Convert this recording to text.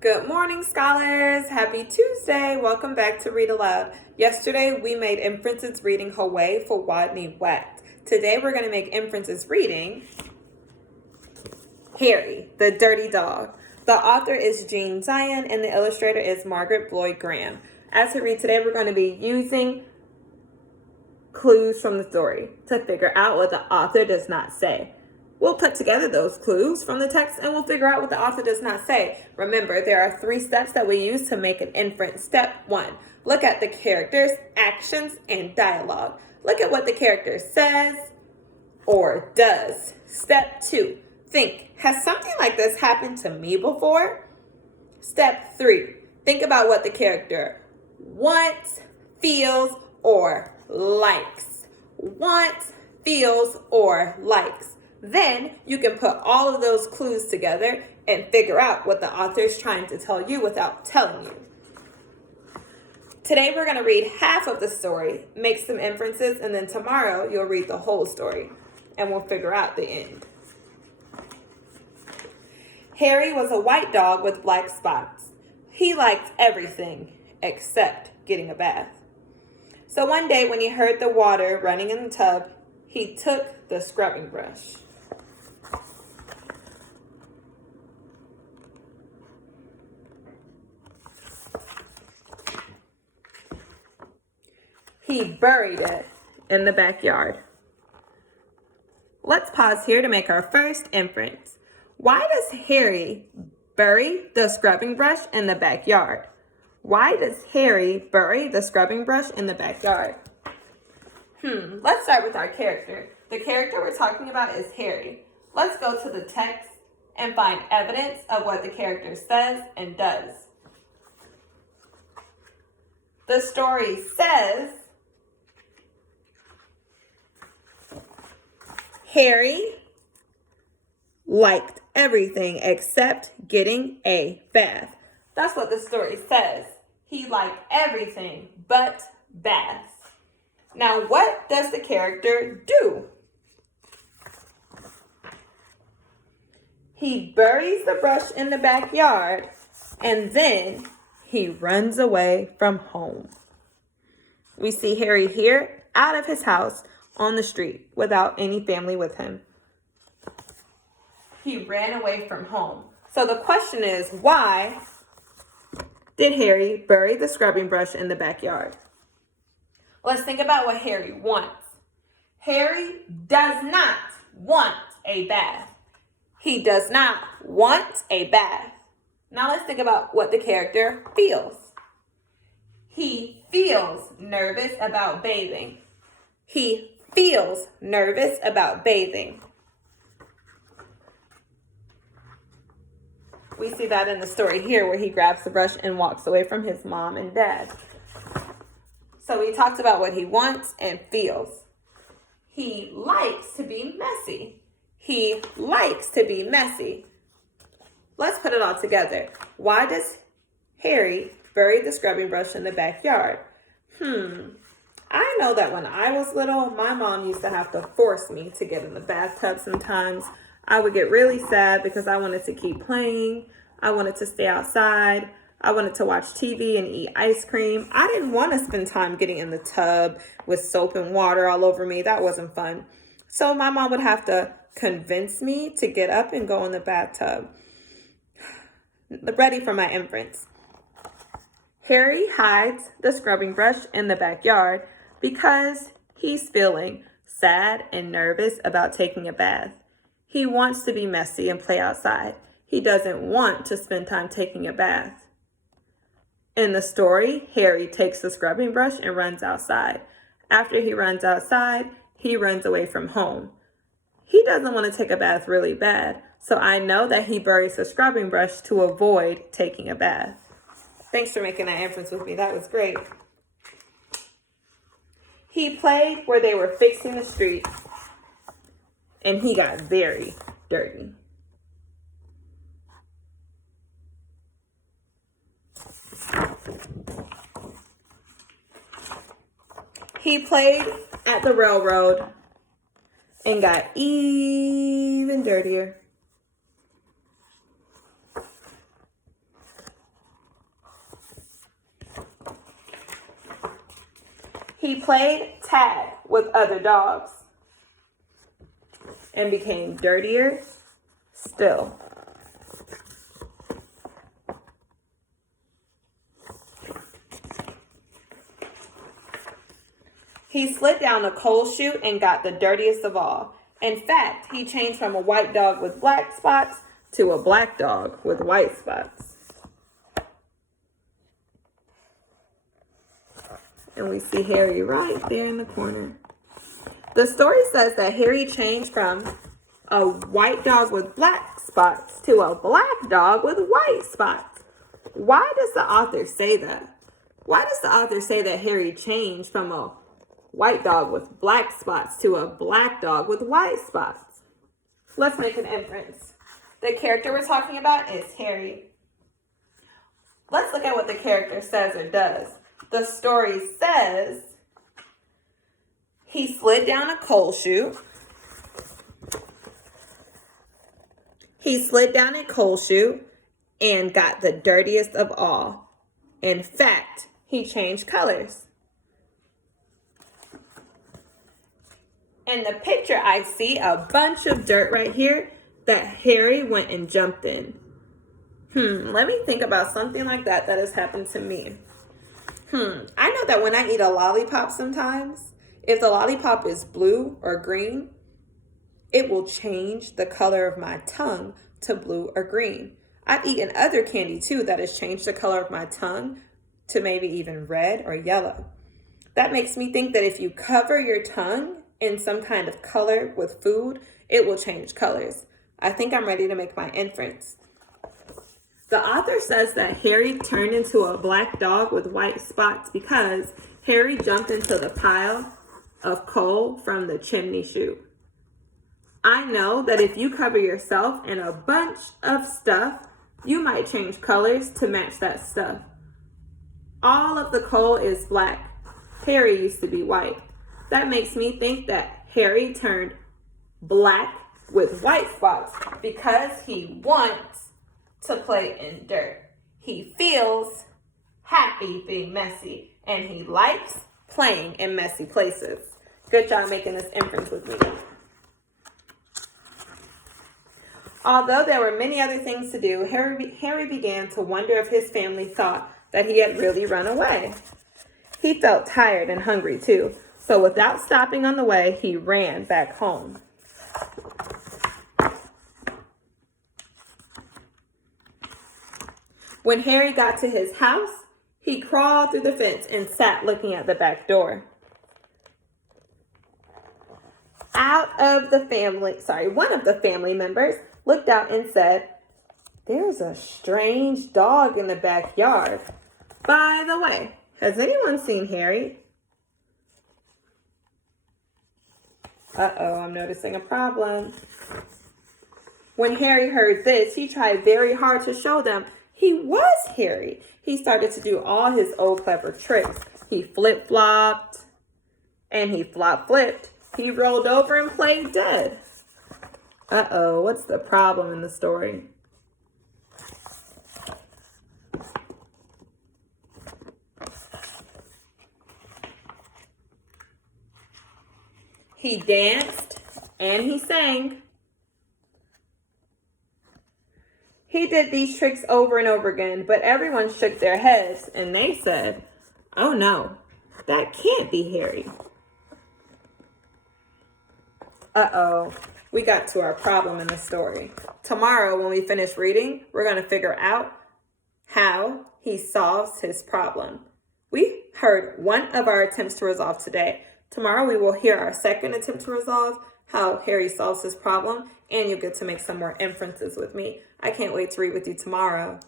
Good morning, scholars. Happy Tuesday. Welcome back to Read Aloud. Yesterday, we made inferences reading Hawaii for Wadney Wet. Today, we're going to make inferences reading Harry, the Dirty Dog. The author is Jean Zion, and the illustrator is Margaret Bloyd Graham. As we read today, we're going to be using clues from the story to figure out what the author does not say. We'll put together those clues from the text and we'll figure out what the author does not say. Remember, there are 3 steps that we use to make an inference. Step 1, look at the characters, actions, and dialogue. Look at what the character says or does. Step 2, think, has something like this happened to me before? Step 3, think about what the character wants, feels, or likes. Wants, feels, or likes. Then you can put all of those clues together and figure out what the author is trying to tell you without telling you. Today we're going to read half of the story, make some inferences, and then tomorrow you'll read the whole story and we'll figure out the end. Harry was a white dog with black spots. He liked everything except getting a bath. So one day when he heard the water running in the tub, he took the scrubbing brush. He buried it in the backyard. Let's pause here to make our first inference. Why does Harry bury the scrubbing brush in the backyard? Why does Harry bury the scrubbing brush in the backyard? Let's start with our character. The character we're talking about is Harry. Let's go to the text and find evidence of what the character says and does. The story says Harry liked everything except getting a bath. That's what the story says. He liked everything but baths. Now, what does the character do? He buries the brush in the backyard and then he runs away from home. We see Harry here out of his house on the street without any family with him. He ran away from home. So the question is, why did Harry bury the scrubbing brush in the backyard? Let's think about what Harry wants. Harry does not want a bath. He does not want a bath. Now let's think about what the character feels. He feels nervous about bathing. He feels nervous about bathing. We see that in the story here where he grabs the brush and walks away from his mom and dad. So we talked about what he wants and feels. He likes to be messy. He likes to be messy. Let's put it all together. Why does Harry bury the scrubbing brush in the backyard? I know that when I was little, my mom used to have to force me to get in the bathtub sometimes. I would get really sad because I wanted to keep playing. I wanted to stay outside. I wanted to watch TV and eat ice cream. I didn't want to spend time getting in the tub with soap and water all over me. That wasn't fun. So my mom would have to convince me to get up and go in the bathtub. Ready for my inference. Harry hides the scrubbing brush in the backyard because he's feeling sad and nervous about taking a bath. He wants to be messy and play outside. He doesn't want to spend time taking a bath. In the story, Harry takes the scrubbing brush and runs outside. After he runs outside, he runs away from home. He doesn't want to take a bath really bad, so I know that he buries the scrubbing brush to avoid taking a bath. Thanks for making that inference with me. That was great. He played where they were fixing the street, and he got very dirty. He played at the railroad and got even dirtier. He played tag with other dogs and became dirtier still. He slid down a coal chute and got the dirtiest of all. In fact, he changed from a white dog with black spots to a black dog with white spots. And we see Harry right there in the corner. The story says that Harry changed from a white dog with black spots to a black dog with white spots. Why does the author say that? Why does the author say that Harry changed from a white dog with black spots to a black dog with white spots? Let's make an inference. The character we're talking about is Harry. Let's look at what the character says or does. The story says he slid down a coal chute. He slid down a coal chute and got the dirtiest of all. In fact, he changed colors. In the picture, I see a bunch of dirt right here that Harry went and jumped in. Let me think about something like that has happened to me. I know that when I eat a lollipop sometimes, if the lollipop is blue or green, it will change the color of my tongue to blue or green. I've eaten other candy too that has changed the color of my tongue to maybe even red or yellow. That makes me think that if you cover your tongue in some kind of color with food, it will change colors. I think I'm ready to make my inference. The author says that Harry turned into a black dog with white spots because Harry jumped into the pile of coal from the chimney chute. I know that if you cover yourself in a bunch of stuff, you might change colors to match that stuff. All of the coal is black. Harry used to be white. That makes me think that Harry turned black with white spots because he wants to play in dirt. He feels happy being messy, and he likes playing in messy places. Good job making this inference with me. Although there were many other things to do, Harry began to wonder if his family thought that he had really run away. He felt tired and hungry too, so without stopping on the way, he ran back home. When Harry got to his house, he crawled through the fence and sat looking at the back door. One of the family members looked out and said, "There's a strange dog in the backyard. By the way, has anyone seen Harry?" Uh-oh, I'm noticing a problem. When Harry heard this, he tried very hard to show them he was Harry. He started to do all his old clever tricks. He flip-flopped and he flop-flipped. He rolled over and played dead. Uh-oh, what's the problem in the story? He danced and he sang. He did these tricks over and over again, but everyone shook their heads and they said, "Oh no, that can't be Harry." Uh-oh, we got to our problem in the story. Tomorrow, when we finish reading, we're going to figure out how he solves his problem. We heard one of our attempts to resolve today. Tomorrow, we will hear our second attempt to resolve how Harry solves his problem, and you'll get to make some more inferences with me. I can't wait to read with you tomorrow.